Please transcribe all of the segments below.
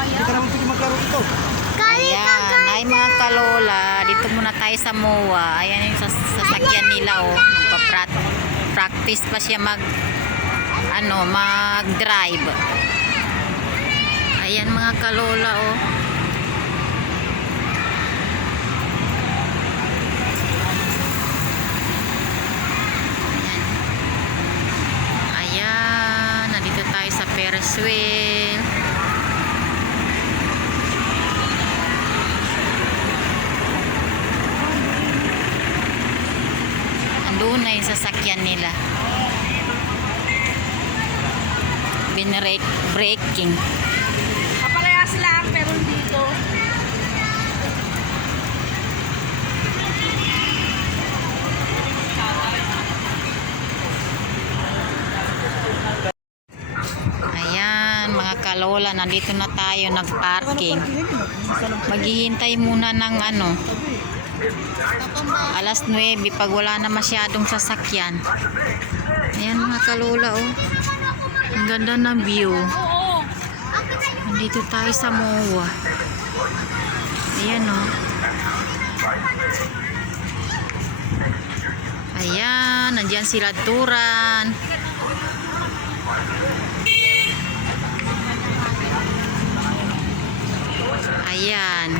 Hindi ka naman pwede maglaro dito. Ayan, ay mga kalola, dito muna tayo sa MOA. Ayan yung sasakyan nila, oh. Practice pa siya mag-drive. Ayan mga kalola, oh. Ayan, nandito tayo sa Ferris wheel. Doon na yung sasakyan nila. Braking. Kaparehas lang pero dito. Ayan mga kalola, nandito na tayo nag-parking. Maghihintay muna ng alas 9 pag wala na masyadong sasakyan. Ayan mga kalola, oh. Ang ganda ng view. Nandito tayo sa MOA. Ayan, oh. Ayan, nandiyan sila Turan. Ayan.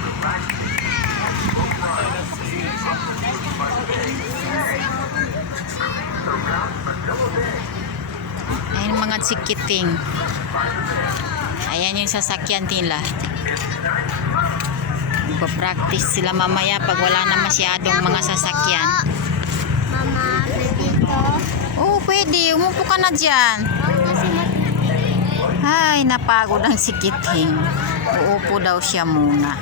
Ayan mga tsikiting. Ayan yung sasakyan nila. Magpa-practice sila mamaya pag wala na masyadong mga sasakyan. Mama, pwede ito? Oo, pwede. Umupo ka na dyan. Ay, napagod ang sikiting. Uupo daw siya muna.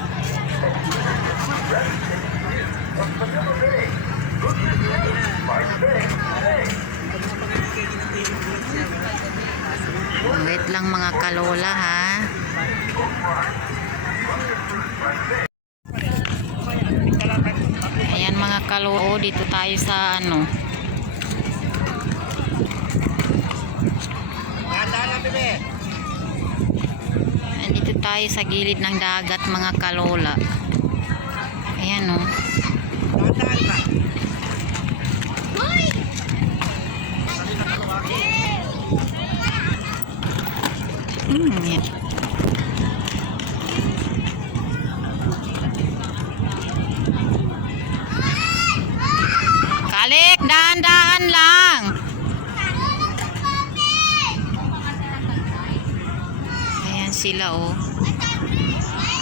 Wait lang mga kalola, ha. Ayan mga kalola, dito tayo sa dito tayo sa gilid ng dagat mga kalola. Ayan, oh. Yeah. Kalik, dahan-dahan lang. Ayan sila, oh.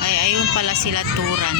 Ay, ayun pala sila Turan.